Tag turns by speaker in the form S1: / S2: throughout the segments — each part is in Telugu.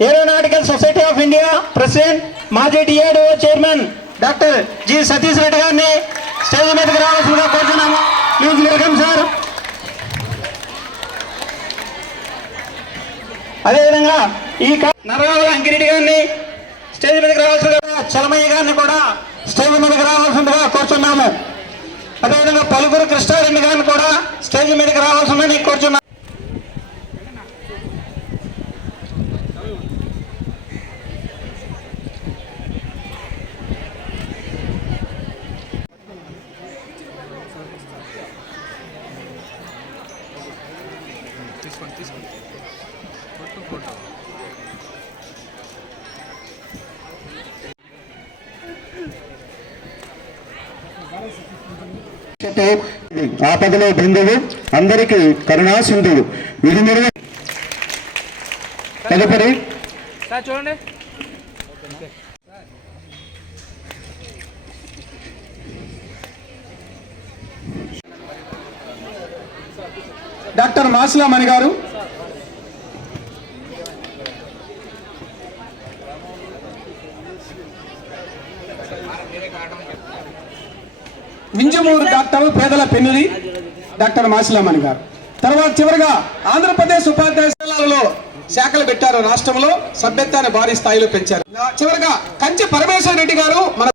S1: Aeronautical society of India president మాజీ డిఏడిఓ chairman doctor G Satish Reddy గారిని స్టేజ్ మీదకి రావాల్సిందిగా కోరుతున్నాము ప్లీజ్ వెల్కమ్ సార్. అదేవిధంగా ఈ నరవాల అంకిరెడ్డి గారిని స్టేజ్ మీదకి రావాల్సిందిగా చలమయ్య గారిని కూడా స్టేజ్ మీదకి రావాల్సిందిగా కోరుతున్నాము అదేవిధంగా పలుగురు కృష్ణారెడ్డి గారిని కూడా స్టేజ్ మీదకి రావాల్సిందని కోరుచున్నాము
S2: ఆపదలో బంధువు అందరికీ కరుణా సింధువు. విధి నిర్వ తదుపరి.
S3: సార్ చూడండి.
S1: డాక్టర్ మాసిలామణి గారు. వింజమూరు డాక్టర్ పేదల పెన్నుది డాక్టర్ మాసిలామణి గారు. తర్వాత చివరిగా ఆంధ్రప్రదేశ్ ఉపాధ్యాయ శాలలో శాఖలు పెట్టారు రాష్ట్రంలో సభ్యత్వాన్ని భారీ స్థాయిలో పెంచారు. చివరిగా కంచి పరమేశ్వర రెడ్డి గారు మన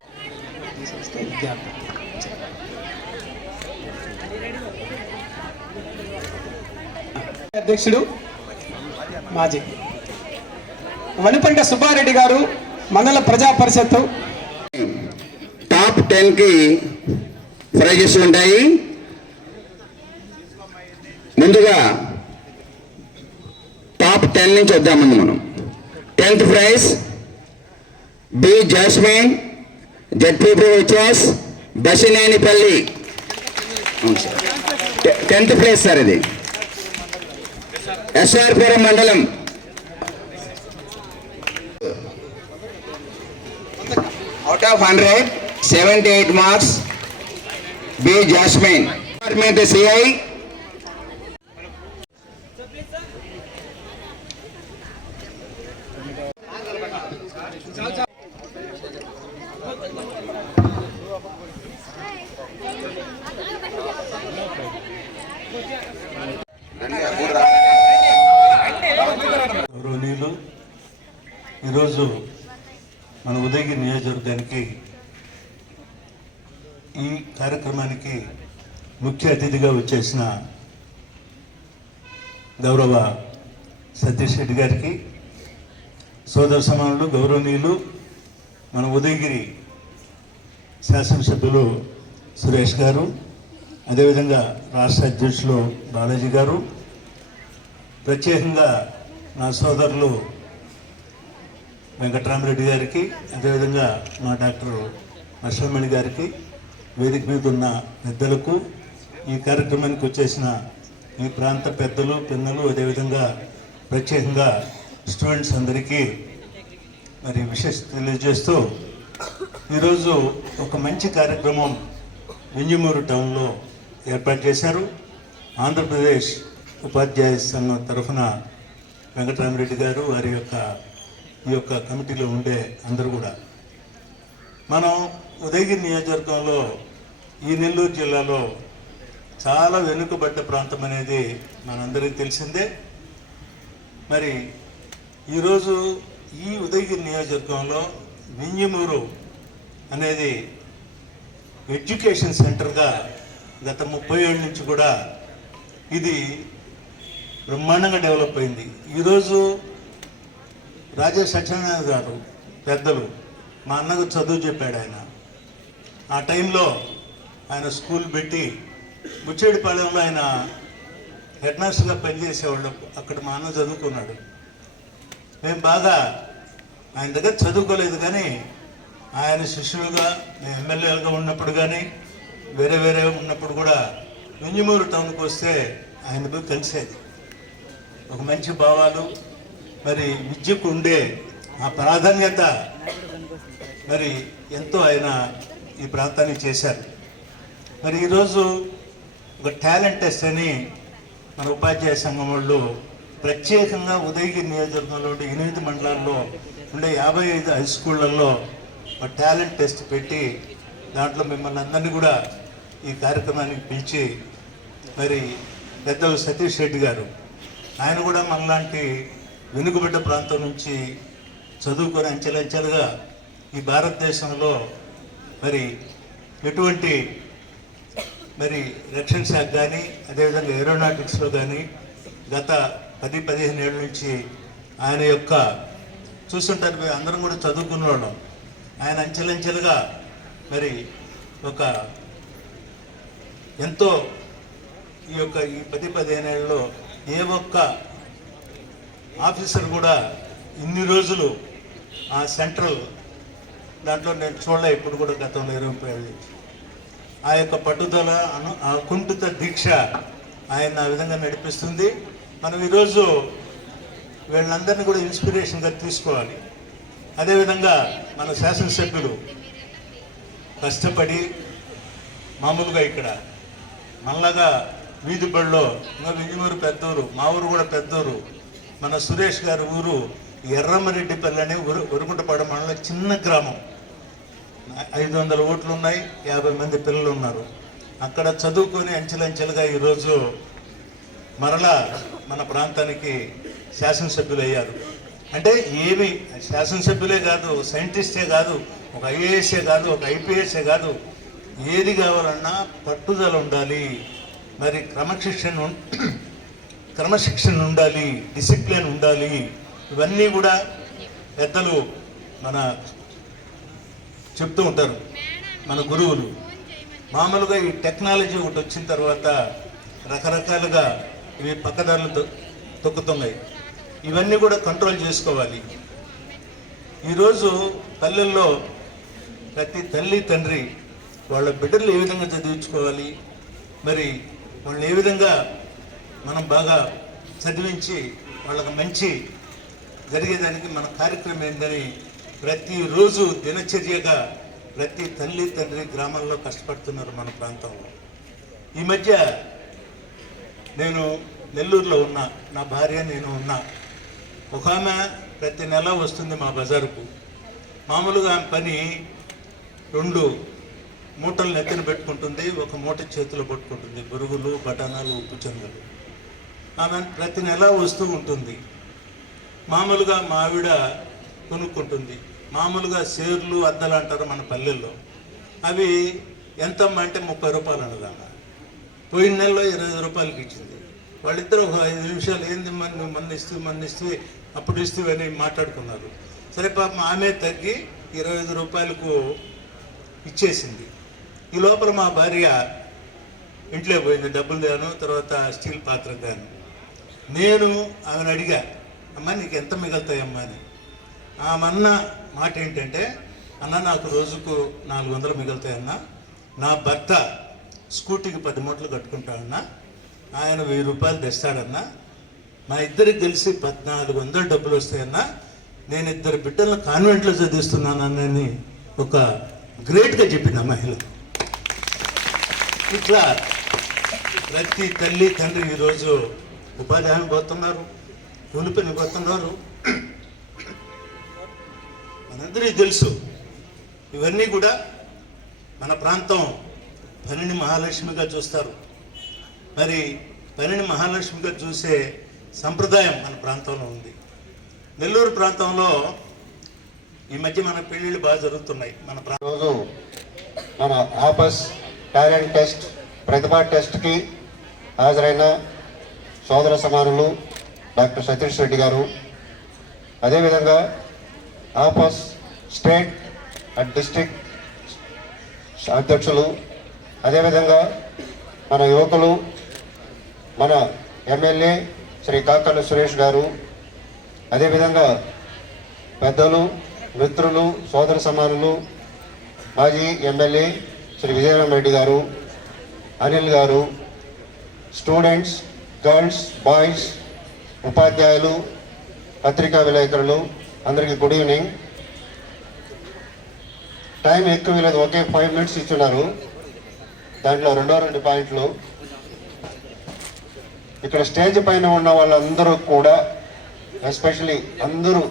S1: అధ్యక్షుడు మాజీ వనిపంట సుబ్బారెడ్డి గారు మండల ప్రజా పరిషత్తు.
S2: టాప్ టెన్ ప్రయోగిస్తూ ఉంటాయి. ముందుగా టాప్ టెన్ నుంచి వద్దాం మనం. Tenth prize B Jasmine ZPPHS Basinenipalli. Tenth place sir ఇది. ఎస్ఆర్పురం మండలం. Out of hundred seventy eight marks B Jasmine department CI
S4: గౌరవనీయులు ఈరోజు మన ఉదయగిరి నియోజకవర్గానికి ఈ కార్యక్రమానికి ముఖ్య అతిథిగా వచ్చేసిన గౌరవ సతీష్ రెడ్డి గారికి సోదర సమానులు గౌరవనీయులు మన ఉదయగిరి శాసనసభ్యులు సురేష్ గారు అదేవిధంగా రాష్ట్ర అధ్యక్షులు బాలాజీ గారు ప్రత్యేకంగా నా సోదరులు వెంకట్రామరెడ్డి గారికి అదేవిధంగా మా డాక్టర్ అశ్వమణి గారికి వేదిక మీద ఉన్న పెద్దలకు ఈ కార్యక్రమానికి వచ్చేసిన ఈ ప్రాంత పెద్దలు పిన్నలు అదేవిధంగా ప్రత్యేకంగా స్టూడెంట్స్ అందరికీ మరి విశేష తెలియజేస్తూ ఈరోజు ఒక మంచి కార్యక్రమం వింజమూరు టౌన్లో ఏర్పాటు చేశారు. ఆంధ్రప్రదేశ్ ఉపాధ్యాయ సంఘం తరఫున వెంకటరామరెడ్డి గారు వారి యొక్క ఈ యొక్క కమిటీలో ఉండే అందరూ కూడా మనం ఉదయగిరి నియోజకవర్గంలో ఈ నెల్లూరు జిల్లాలో చాలా వెనుకబడ్డ ప్రాంతం అనేది మనందరికీ తెలిసిందే. మరి ఈరోజు ఈ ఉదయగిరి నియోజకవర్గంలో వింజమూరు అనేది ఎడ్యుకేషన్ సెంటర్గా గత ముప్పై ఏళ్ళ నుంచి కూడా ఇది బ్రహ్మాండంగా డెవలప్ అయింది. ఈరోజు రాజేష్ సత్యనారాయణ గారు పెద్దలు మా అన్నకు చదువు చెప్పాడు ఆయన. ఆ టైంలో ఆయన స్కూల్ పెట్టి బుచ్చేడిపాలెంలో ఆయన హెడ్ మాస్టర్గా పనిచేసేవాళ్ళు. అక్కడ మా అన్న చదువుకున్నాడు. మేము బాగా ఆయన దగ్గర చదువుకోలేదు కానీ ఆయన శిష్యులుగా మేము ఎమ్మెల్యేలుగా ఉన్నప్పుడు కానీ వేరే వేరే ఉన్నప్పుడు కూడా వింజమూరు టౌన్కి వస్తే ఆయన కలిసేది. ఒక మంచి భావాలు మరి విద్యకు ఉండే ఆ ప్రాధాన్యత మరి ఎంతో ఆయన ఈ ప్రాంతానికి చేశారు. మరి ఈరోజు ఒక టాలెంట్ టెస్ట్ అని మన ఉపాధ్యాయ సంఘం వాళ్ళు ప్రత్యేకంగా ఉదయగిరి నియోజకవర్గంలో ఉండే ఎనిమిది మండలాల్లో ఉండే యాభై ఐదు హై స్కూళ్ళల్లో ఒక టాలెంట్ టెస్ట్ పెట్టి దాంట్లో మిమ్మల్ని అందరినీ కూడా ఈ కార్యక్రమానికి పిలిచి మరి పెద్దలు సతీష్ రెడ్డి గారు ఆయన కూడా మనలాంటి వెనుకబడ్డ ప్రాంతం నుంచి చదువుకొని అంచెలంచెలుగా ఈ భారతదేశంలో మరి ఎటువంటి మరి రక్షణ శాఖ కానీ అదేవిధంగా ఏరోనాటిక్స్లో కానీ గత పది పదిహేను ఏళ్ళ నుంచి ఆయన యొక్క చూస్తుంటారు మేము అందరం కూడా చదువుకున్న వాళ్ళం. ఆయన అంచెలంచెలుగా మరి ఒక ఎంతో ఈ యొక్క ఈ పది పదిహేను ఏళ్ళలో ఏ ఒక్క ఆఫీసర్ కూడా ఇన్ని రోజులు ఆ సెంట్రల్ దాంట్లో నేను చూడలే ఇప్పుడు కూడా గతంలో ఇరవై ముప్పై ఆ యొక్క పట్టుదల అను ఆ కుంఠిత దీక్ష ఆయన ఆ విధంగా నడిపిస్తుంది. మనం ఈరోజు వీళ్ళందరినీ కూడా ఇన్స్పిరేషన్గా తీసుకోవాలి. అదేవిధంగా మన శాసనసభ్యులు కష్టపడి మామూలుగా ఇక్కడ మళ్ళాగా వీధి బడిలో ఇంకా వింజమూరు పెద్దూరు మా ఊరు కూడా పెద్దూరు మన సురేష్ గారి ఊరు ఎర్రమరెడ్డిపల్లి అనే ఉరు ఉరుకుంటపాడ మండలం చిన్న గ్రామం. ఐదు వందల ఓట్లు ఉన్నాయి యాభై మంది పిల్లలు ఉన్నారు అక్కడ చదువుకొని అంచెలంచెలుగా ఈరోజు మరలా మన ప్రాంతానికి శాసనసభ్యులు అయ్యారు అంటే ఏమి శాసనసభ్యులే కాదు సైంటిస్టే కాదు ఒక ఐఏఎస్ఏ కాదు ఒక ఐపీఎస్ఏ కాదు ఏది కావాలన్నా పట్టుదల ఉండాలి. మరి క్రమశిక్షణ ఉం- క్రమశిక్షణ ఉండాలి డిసిప్లిన్ ఉండాలి. ఇవన్నీ కూడా పెద్దలు మన చెప్తూ ఉంటారు. మన గురువులు. మామూలుగా ఈ టెక్నాలజీ ఒకటి వచ్చిన తర్వాత రకరకాలుగా ఇవి పక్కదారులు తొక్కుతున్నాయి. ఇవన్నీ కూడా కంట్రోల్ చేసుకోవాలి. ఈరోజు పల్లెల్లో ప్రతి తల్లి తండ్రి వాళ్ళ బిడ్డలు ఏ విధంగా చదివించుకోవాలి? మరి వాళ్ళు ఏ విధంగా మనం బాగా చదివించి వాళ్ళకి మంచి జరిగేదానికి మన కార్యక్రమం ఏందని ప్రతిరోజు దినచర్యగా ప్రతి తల్లి తండ్రి గ్రామాల్లో కష్టపడుతున్నారు మన ప్రాంతంలో. ఈ మధ్య నేను నెల్లూరులో ఉన్నా నా భార్య నేను ఉన్నా. ఒక ఆమె ప్రతి నెల వస్తుంది మా బజారుకు. మామూలుగా ఆమె పని రెండు మూటలు నెత్తిన పెట్టుకుంటుంది ఒక మూట చేతిలో పట్టుకుంటుంది. బురుగులు బఠానాలు ఉప్పు చెంగులు ఆమె ప్రతి నెల వస్తూ ఉంటుంది. మామూలుగా మావిడ కొనుక్కుంటుంది. మామూలుగా షేర్లు అద్దలు అంటారు మన పల్లెల్లో. అవి ఎంతమ్మా అంటే ముప్పై రూపాయలు అన్నదామా పోయిన నెలలో ఇరవై రూపాయలకి ఇచ్చింది. వాళ్ళిద్దరు ఒక ఐదు నిమిషాలు ఏంది మన మన్నిస్తూ మన్నిస్తూ అప్పుడు ఇస్తూ అని మాట్లాడుకున్నారు. సరే పాపం ఆమె తగ్గి ఇరవై ఐదు రూపాయలకు ఇచ్చేసింది. ఈ లోపల మా భార్య ఇంట్లో పోయింది. డబ్బులు దాను తర్వాత స్టీల్ పాత్ర దాను నేను ఆమెను అడిగా అమ్మ నీకు ఎంత మిగులుతాయమ్మా అని. ఆమన్న మాట ఏంటంటే అన్న నాకు రోజుకు నాలుగు వందలు మిగులుతాయన్న నా భర్త స్కూటీకి పది మూటలు కట్టుకుంటాడన్నా. ఆయన వెయ్యి రూపాయలు తెస్తాడన్నా. మా ఇద్దరికి కలిసి పద్నాలుగు వందలు డబ్బులు వస్తాయన్నా నేను ఇద్దరు బిడ్డలను కాన్వెంట్లో చదివిస్తున్నానని ఒక గ్రేట్గా చెప్పింది ఆ మహిళ. ఇట్లా ప్రతి తల్లి తండ్రి ఈరోజు ఉపాధి హామీ పోతున్నారు. కూలి పని పోతున్నారు మనందరికీ తెలుసు ఇవన్నీ కూడా మన ప్రాంతం పనిని మహాలక్ష్మిగా చూస్తారు. మరి పనిని మహాలక్ష్మిగా చూసే సంప్రదాయం మన ప్రాంతంలో ఉంది. నెల్లూరు ప్రాంతంలో ఈ మధ్య మన పెళ్ళిళ్ళు బాగా జరుగుతున్నాయి. మన
S3: రోజు మన ఆపస్ టాలెంట్ టెస్ట్ ప్రతిభా టెస్ట్కి హాజరైన సోదర సమానులు డాక్టర్ సతీష్ రెడ్డి గారు. అదేవిధంగా ఆపస్ స్టేట్ అండ్ డిస్టిక్ అధ్యక్షులు. అదేవిధంగా మన యువకులు మన ఎమ్మెల్యే శ్రీ కాకర్ల సురేష్ గారు. అదేవిధంగా పెద్దలు మిత్రులు సోదర సమానులు మాజీ ఎమ్మెల్యే శ్రీ విజయరామరెడ్డి గారు అనిల్ గారు స్టూడెంట్స్ గర్ల్స్ బాయ్స్ ఉపాధ్యాయులు పత్రికా విలేకరులు అందరికీ గుడ్ ఈవినింగ్ టైం ఎక్కువ లేదు ఒకే ఫైవ్ మినిట్స్ ఇస్తున్నారు. దాంట్లో రెండో రెండు పాయింట్లు. ఇక్కడ స్టేజ్ పైన ఉన్న వాళ్ళందరూ కూడా ఎస్పెషలీ అందరూ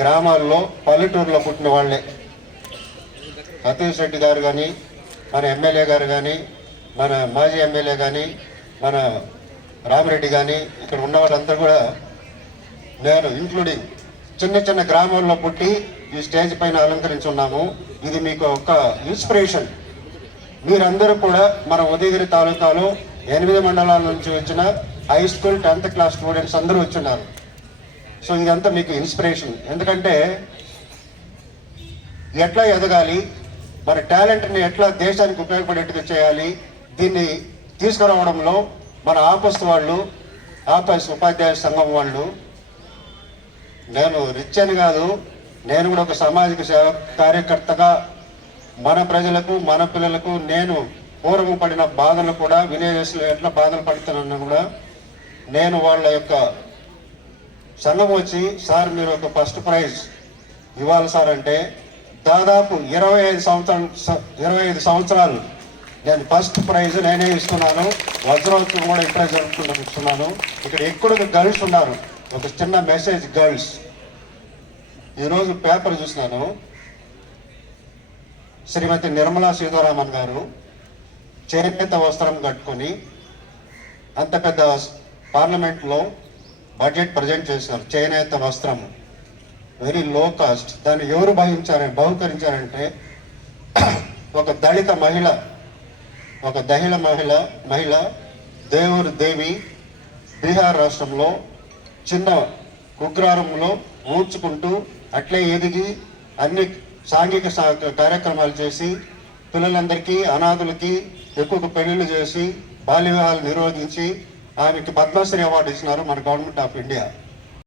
S3: గ్రామాల్లో పల్లెటూరులో పుట్టిన వాళ్ళే. సతీష్ రెడ్డి గారు కానీ మన ఎమ్మెల్యే గారు కానీ మన మాజీ ఎమ్మెల్యే కానీ మన రామిరెడ్డి కానీ ఇక్కడ ఉన్న వాళ్ళంతా కూడా నేను ఇంక్లూడింగ్ చిన్న చిన్న గ్రామాల్లో పుట్టి ఈ స్టేజ్ పైన అలంకరించున్నాము. ఇది మీకు ఒక ఇన్స్పిరేషన్ మీరందరూ కూడా మన ఉదయగిరి తాలూకాలో ఎనిమిది మండలాల నుంచి వచ్చిన high school tenth class students అందరూ వచ్చిన్నారు. సో ఇదంతా మీకు ఇన్స్పిరేషన్ ఎందుకంటే ఎట్లా ఎదగాలి మన టాలెంట్ని ఎట్లా దేశానికి ఉపయోగపడేట్టుగా చేయాలి దీన్ని తీసుకురావడంలో మన ఆపస్ వాళ్ళు ఆపస్ ఉపాధ్యాయ సంఘం వాళ్ళు నేను రిచ్ అని కాదు నేను కూడా ఒక సామాజిక సేవ కార్యకర్తగా మన ప్రజలకు మన పిల్లలకు నేను పూర్వం పడిన బాధలు కూడా విలేజెస్లో ఎట్లా బాధలు పడుతున్నాను కూడా నేను వాళ్ళ యొక్క సంఘం వచ్చి సార్ మీరు ఒక ఫస్ట్ ప్రైజ్ ఇవ్వాలి సార్ అంటే దాదాపు ఇరవై ఐదు సంవత్సరం ఇరవై ఐదు సంవత్సరాలు నేను ఫస్ట్ ప్రైజ్ నేనే ఇస్తున్నాను. వజ్రోత్సవం కూడా ఇక్కడే జరుపుకుంటున్నాను ఇక్కడ ఎక్కువగా గర్ల్స్ ఉన్నారు. ఒక చిన్న మెసేజ్ గర్ల్స్. ఈరోజు పేపర్ చూసినాను. శ్రీమతి నిర్మలా సీతారామన్ గారు చేనేత వస్త్రం కట్టుకొని అంత పెద్ద పార్లమెంట్లో బడ్జెట్ ప్రజెంట్ చేశారు. చేనేత వస్త్రం. వెరీ లో కాస్ట్ దాన్ని ఎవరు భావించారని బహుకరించారంటే ఒక దళిత మహిళ ఒక దళిత మహిళ మహిళ దేవురు దేవి బీహార్ రాష్ట్రంలో చిన్న కుగ్రారంలో ఊడ్చుకుంటూ అట్లే ఎదిగి అన్ని సాంఘిక సా- కార్యక్రమాలు చేసి పిల్లలందరికీ అనాథులకి ఎక్కువ పెళ్ళిళ్ళు చేసి బాల్య వివాహాలు నిర్వహించి ఆమెకి పద్మశ్రీ అవార్డు ఇచ్చినారు మన గవర్నమెంట్ ఆఫ్ ఇండియా.